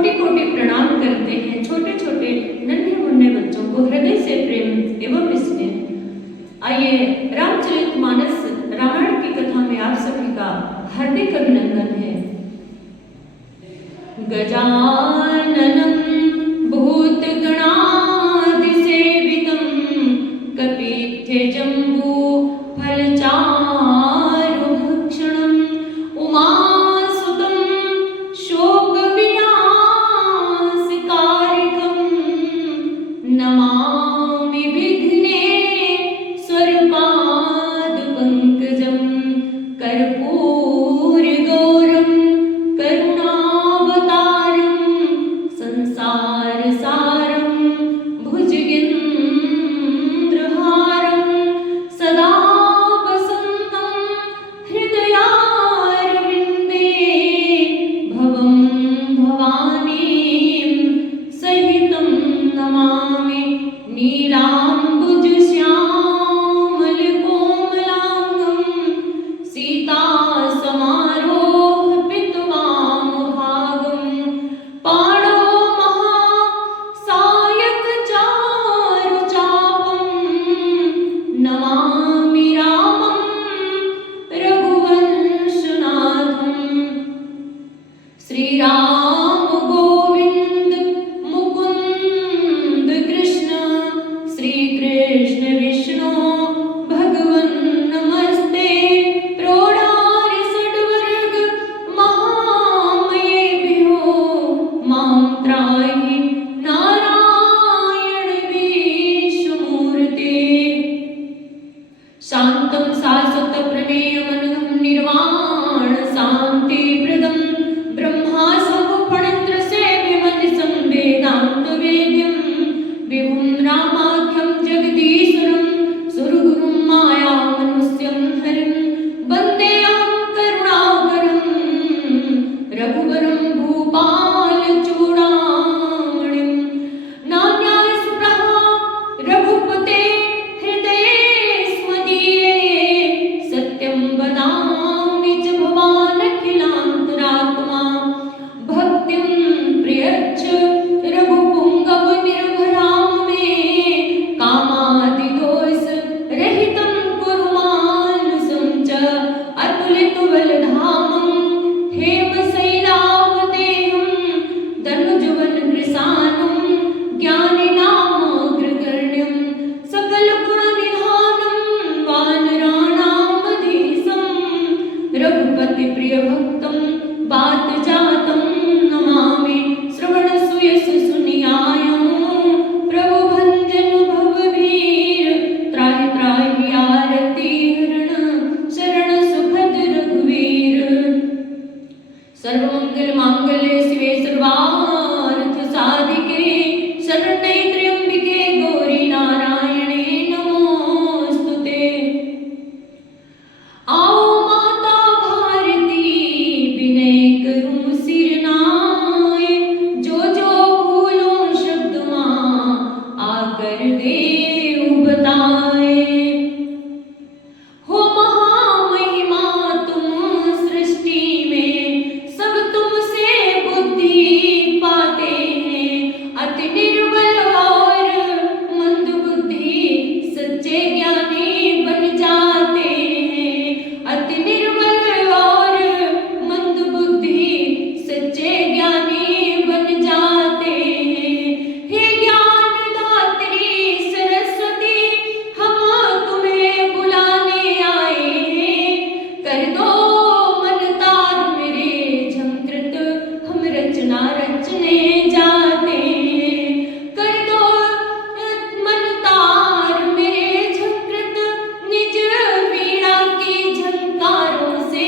कोटि कोटि प्रणाम करते हैं छोटे छोटे नन्हे मुन्ने बच्चों को हृदय से प्रेम एवं स्नेह। आइए रामचरितमानस रामायण की कथा में आप सभी का हार्दिक अभिनंदन है। गजाननं भूतगणादिसेवितं कपित्थजम्बू फलचारुभक्षणं उमासुतं शोकविनाशकारिकं नमामि विघ्नेश्वरपादपङ्कजं कर्पूरगौरं करुणावतारं संसारसारं भुजगेन्द्रहारं सदा वसन्तं हृदयारविन्दे भवं भवानीं सहितं नमामि नीलाम्बुजश्यामलकोमलाङ्गं सीतासमारोहपितवामभागं पाणो महासायकचारुचापं नमामि रामं रघुवंशनाथं। श्रीराम गोविंद मुकुंद कृष्ण श्रीकृष्ण विष्णु भगवन् नमस्ते। प्रोढारि षड्वर्ग महामयेभ्यो मां त्राहि नारायण विष्णुमूर्ते। शान्तं शाश्वतप्रमेयमनघं निर्वाण शान्तिप्रदं ब्रह्मा सगुणत्रयसेव्यमनिशं वेदान्तवेद्यं विभुं रामाख्यं जगदीश्वरं सुरगुरुं मायामनुष्यं हरिं वन्देऽहं करुणाकरं रघुवरं भूपालचूडामणिं। नान्यास्पृहा रघुपते हृदये स्मदीये सत्यं वदामि च भवानखिलान्तरात्मा। भक्तिं प्रयच्छ रघुपुङ्गवनिर्भरां मे कामादिदोषरहितं कुरु मानसं च अतुलितबलधामं हेमशैलावदेहं धनुजवनकृशानं ज्ञानिनामग्रगण्यं सकलगुणनिधानं वानराणामधीशं रघुपतिप्रियभक्तं वातजातं नमामि। श्रवणसुयशुनियायं प्रभुभञ्जन भवभीर त्राहि त्राहि आरति हरण शरण सुखद रघुवीर। सर्वमङ्गलमाङ्गल्ये शिवे सर्वार्थ साधिके शरण्ये त्र्यम्बिके गौरी नारायणे नमोस्तुते। आओ माता भारती विनय करूं सिर नाय, जो जो भूलों शब्द मां आकर देव बताए। हो महामहिमा तुम सृष्टि में सब तुमसे बुद्धि पाते हैं। अति निर्बल और मंद बुद्धि सच्चे ज्ञानी बन जाते हैं। अति निर्बल और मंद बुद्धि सच्चे ज्ञानी बन जाते हैं। हे ज्ञानदात्री सरस्वती हम तुम्हें बुलाने आए हैं। कर दो मन तार मेरे झंकृत हम रचना रचने जाते हैं। कर दो मन तार मेरे झंकृत निज वीणा की झंकारों से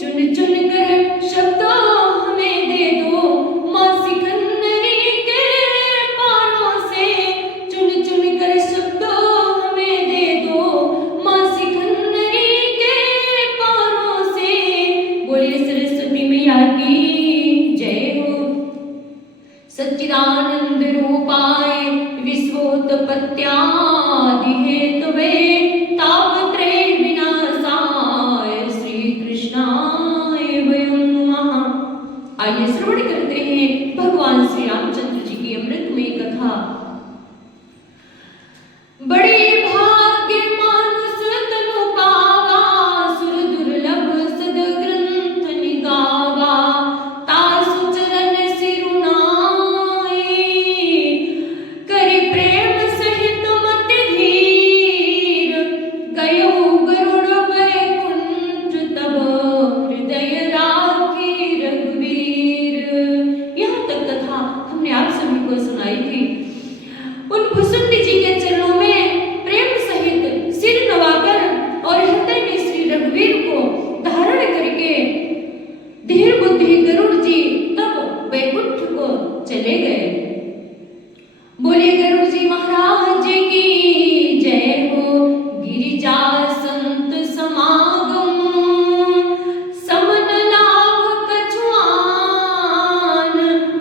चुन चुन कर शब्द हमें दे दो। माँ सिकंदरी के पारों से चुन चुन कर शब्द हमें दे दो। माँ सिकंदरी के पारों से। बोलिए सरस्वती मैया की जय हो। सच्चिदानंद रूपाय विश्वोत्पत्त्यादि हेतवे तापत्रय विनाशाय श्री कृष्णाय वयं नमः। आइए श्रवण करते हैं भगवान श्री रामचंद्र जी की अमृतमयी कथा। बड़े भाग्य मानुष तनु पावा, सुर दुर्लभ सद ग्रंथ निगावा, तासु चरण सिरुनाई, करि प्रेम सहित मति धीर, गयो गरुड़ वैकुंठ तब, हृदय राखी रघुवीर। यहाँ तक कथा हमने आप सभी को सुनाई थी। उन भुसुंडी जी के चरणों में प्रेम सहित सिर नवाकर और हृदय में श्री रघुवीर को धारण करके धीर बुद्धि गरुड़ जी तब वैकुंठ को चले गए। बोले गरुड़ जी महाराज की जय हो। गिरिजा संत समागम, समन लाभ कछुआन,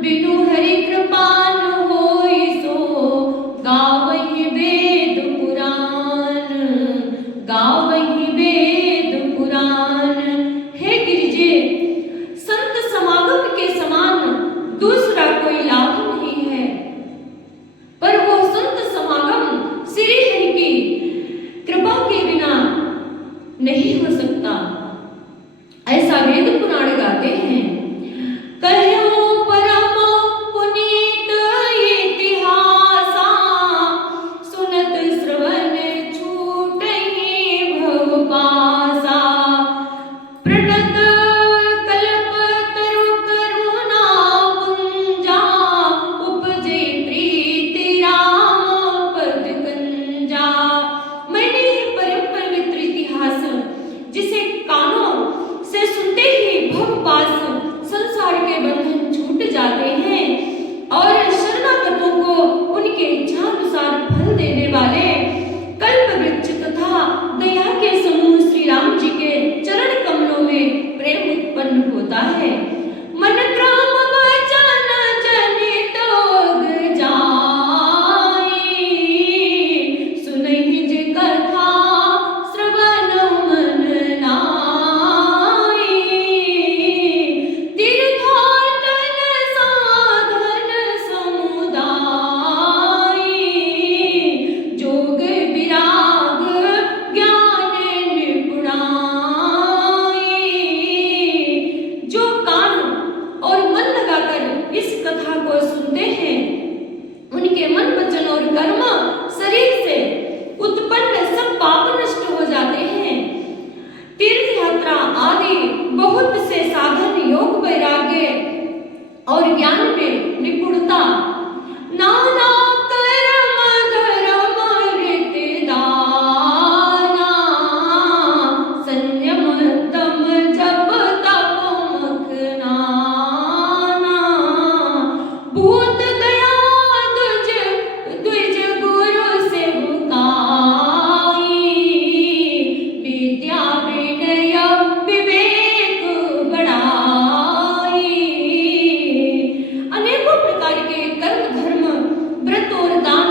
बिनु हरि कृपान होई सो, गावहि वेद पुराण, गावहि वेद पुराण। हे गिरिजे, संत समागम के समान दूसरा कोई लाभ नहीं है, पर वो संत समागम श्री हरि की कृपा के बिना नहीं हो सकता। ऐसा वेद पुराण गाते हैं। कहो परम पुनीत इतिहासा, सुनत श्रवण छूटहि भव पासा, प्रणत कल्प तरु करुणा पुंजा, उपजे प्रीति राम पद कंजा। मैंने परम पवित्र इतिहास, जिसे कानों से सुनते ही भव पास संसार के बंधन छूट जाते हैं और शरणागतों को उनके इच्छानुसार फल देने वाले कल्प वृक्ष तथा दया के समूह श्री राम जी के चरण कमलों में प्रेम उत्पन्न होता है। मन क्रम वचन जनित ओग जाई, सुनहि जे कथा श्रवण मन नाई, तीर्थाटन साधन समुदाय, जोग विराग ज्ञान निपुणाई। जो कान और मन लगाकर इस कथा को सुनते हैं, उनके मन वचन और कर्म शरीर से उत्पन्न सब पाप नष्ट हो जाते हैं। तीर्थ यात्रा आदि बहुत से साधन, योग वैराग्य और ज्ञान में निपुणता, नाना कर्म धर्म रीति दाना, संयम दम जप तप मुख नाना, भूत दया द्विज द्विज गुरु सेवकाई, विद्या विनय विवेक बढ़ाई। अनेकों प्रकार के कर्म धर्म, व्रत और दान,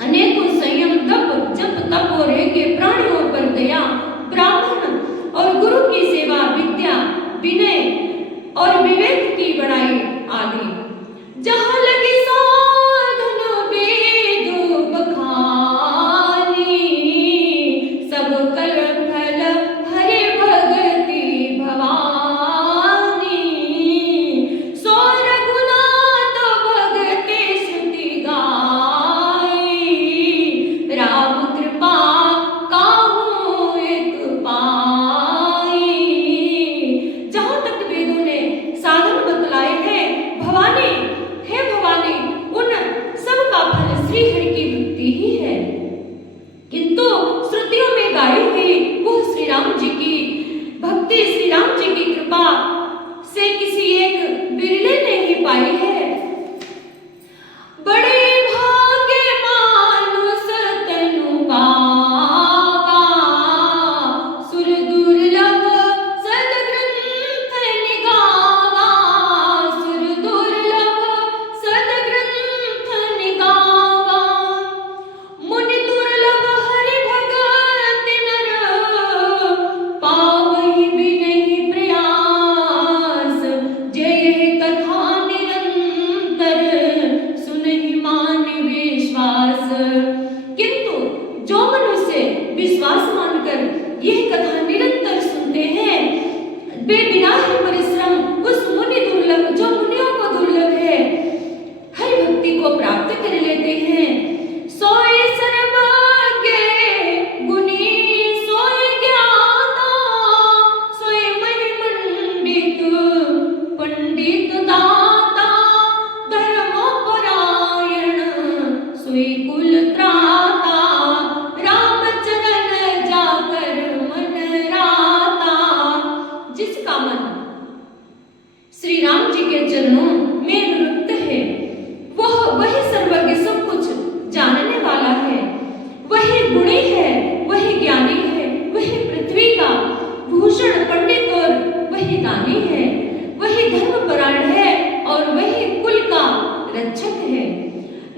अनेकों संयम तप जप तप और यज्ञ, प्राणियों पर दया, ब्राह्मण और गुरु की सेवा, विद्या विनय और विवेक की बढ़ाई आदि। जहाँ लगी साधन वेद बखानी, सब कल फल हरि भगति भवानी, सो रघुनाथ भगति श्रुति गाई, राम कृपा काहू एक पाई। जहाँ तक वेदों ने साधन बतलाए हैं, भवानी, हे भवानी, उन सब का फल श्री हरि की भक्ति ही है। किंतु श्रुतियों में गाई हुई वो श्री राम जी की भक्ति, श्री राम जी की कृपा से किसी एक बिरले ने ही पाई है। बड़े भाग्य मानुष तनु पावा, सुर दुर्लभ सद ग्रंथ निगावा, पंडित दाता धर्म परायण सोई कुल त्राता रामचरण जाकर मन राता। जिसका मन श्री राम जी के चरणों में निरुक्त है वही सर्वज्ञ सब कुछ जानने वाला है, वही गुणी है, वही ज्ञानी है, वही पृथ्वी का भूषण पंडित और वही दानी है, वही धर्मपरायण है और वही कुल का रक्षक है।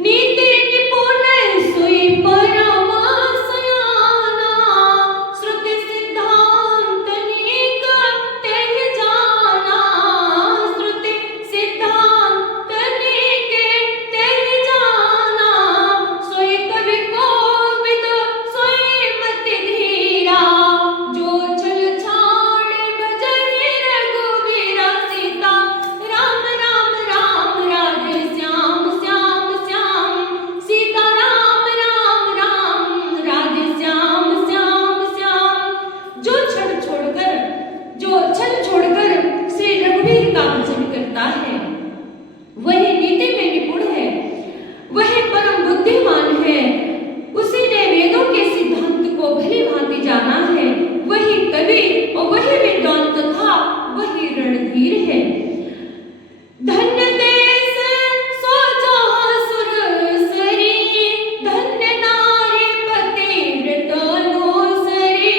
नीति निपुण सोई परम सयाना श्रुति सिद्धांत अनेक तेहि जाना श्रुति सिद्धांत अनेक तेहि जाना सोई कवि कोविद सोई मति धीरा जो छल छाड़ बजहि रघुबीरा सीता राम राम राम राधे श्याम श्याम श्याम सीता राम राम राम राधे श्याम श्याम श्याम। जो छल छोड़कर श्री रघुवीर का भजन करता है वही नीति में निपुण है, वही परम बुद्धिमान है, उसी ने वेदों के सिद्धांत को भली भांति जाना है, वही कवि और वही विद्वान तथा वही रणधीर है। धन्य देश सो जहाँ सुर सरी धन्य नारी पति व्रत अनुसरी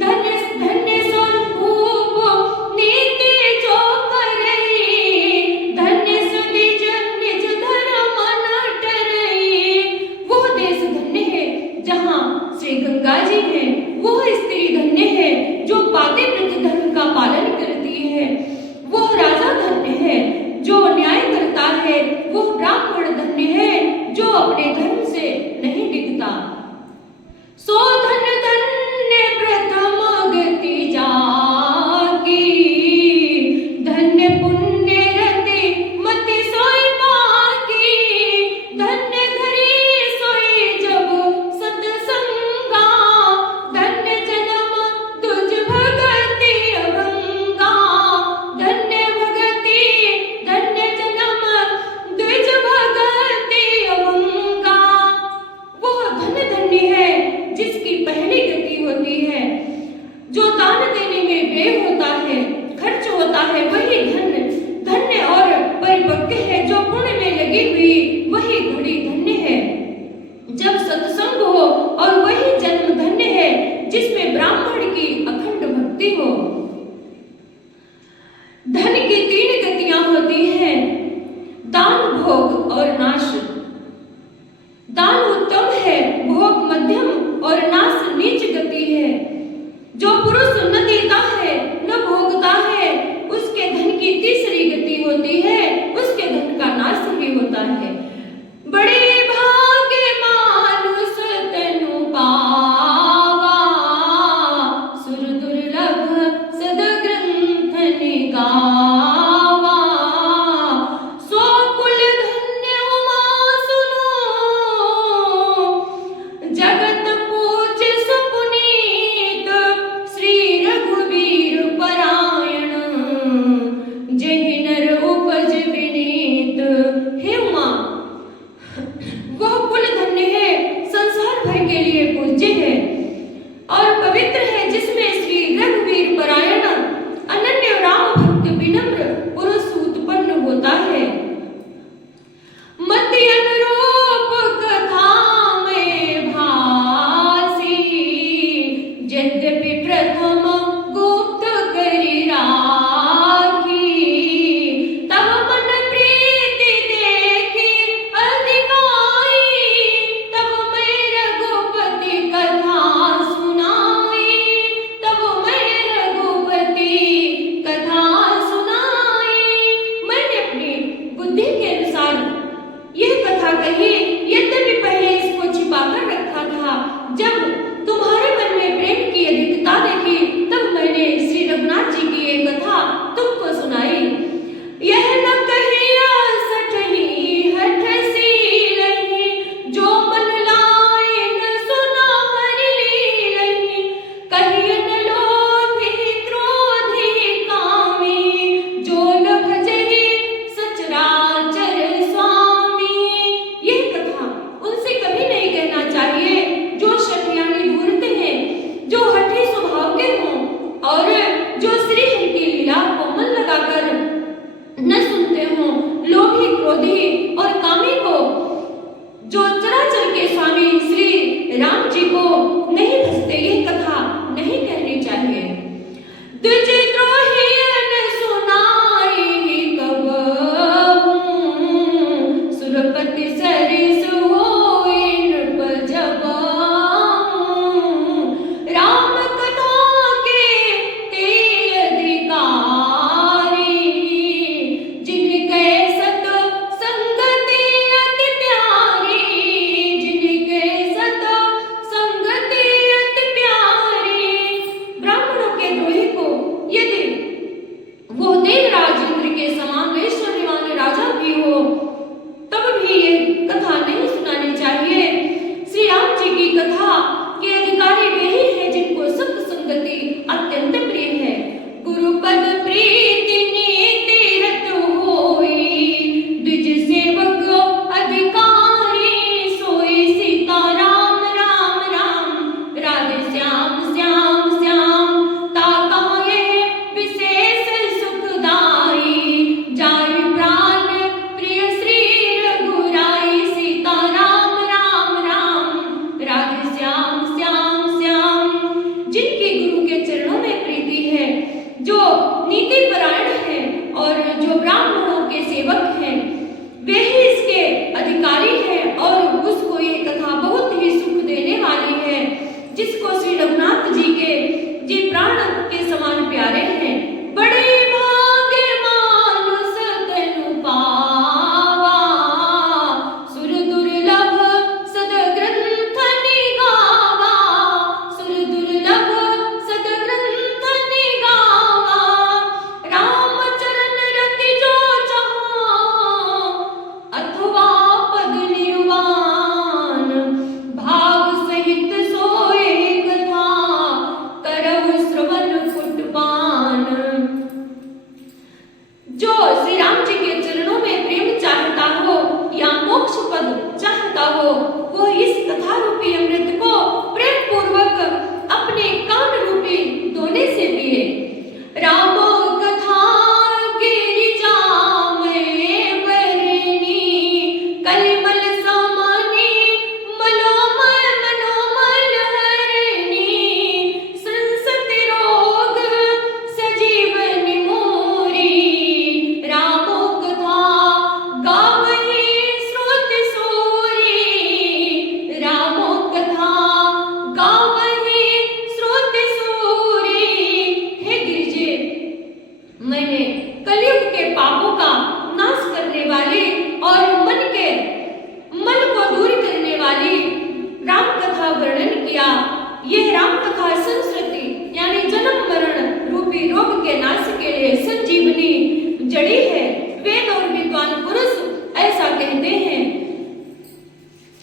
धन्य धन्य स्वरूप नीति जो करई धन्य सुनिज निज धर्म न डरई। वो देश धन्य है जहाँ श्री गंगा जी है, वो स्त्री धन्य है जो पातिव्रत धर्म का पालन करती है, वो राजा धन्य है जो न्याय करता है, वो ब्राह्मण धन्य है जो अपने धर्म से नहीं डिगता। सो धन्य धन्य प्रथम गति जाकी धन्य पुण्य रति मति सोई बाकी धन्य घरी सोई जब सतसंगा धन्य जन्म तुझ भगति अभंगा धन्य भगति धन्य जन्म तुझ भगति अभंगा। वह धन्य है जिसकी पहली गति होती है, जो दान देने में व्यय होता है, खर्च होता है, वही धन्य और परिपक्व है, जो पुण्य में लगी हुई वही घड़ी धन्य है जब सत्संग हो, और वही जन्म धन्य है जिसमें ब्राह्मण की अखंड भक्ति हो। धन की 3 गतियां होती हैं, दान भोग और नाश। दान उत्तम है, भोग मध्यम और नाश नीच गति है। जो पुरुष न देता है न भोगता है उसके धन की तीसरी गति होती है, उसके धन का नाश ही होता है। बड़े भाग्य मानुष तनु पावा सुर दुर्लभ सद ग्रंथ निगावा सो कुल धन्य उमा सुनो जगत पूज सुपुनीत श्री रघुवीर परायण जहि नर उपज विनीत। हे उमा, वह कुल धन्य है, संसार भर के लिए पूज्य है और पवित्र है, जिसमें श्री रघुवीर परायण अनन्य राम भक्त विनम्र जो श्री राम जी के चरणों में प्रेम चाहता हो या मोक्ष पद चाहता हो, वो इस कथा रूपी अमृत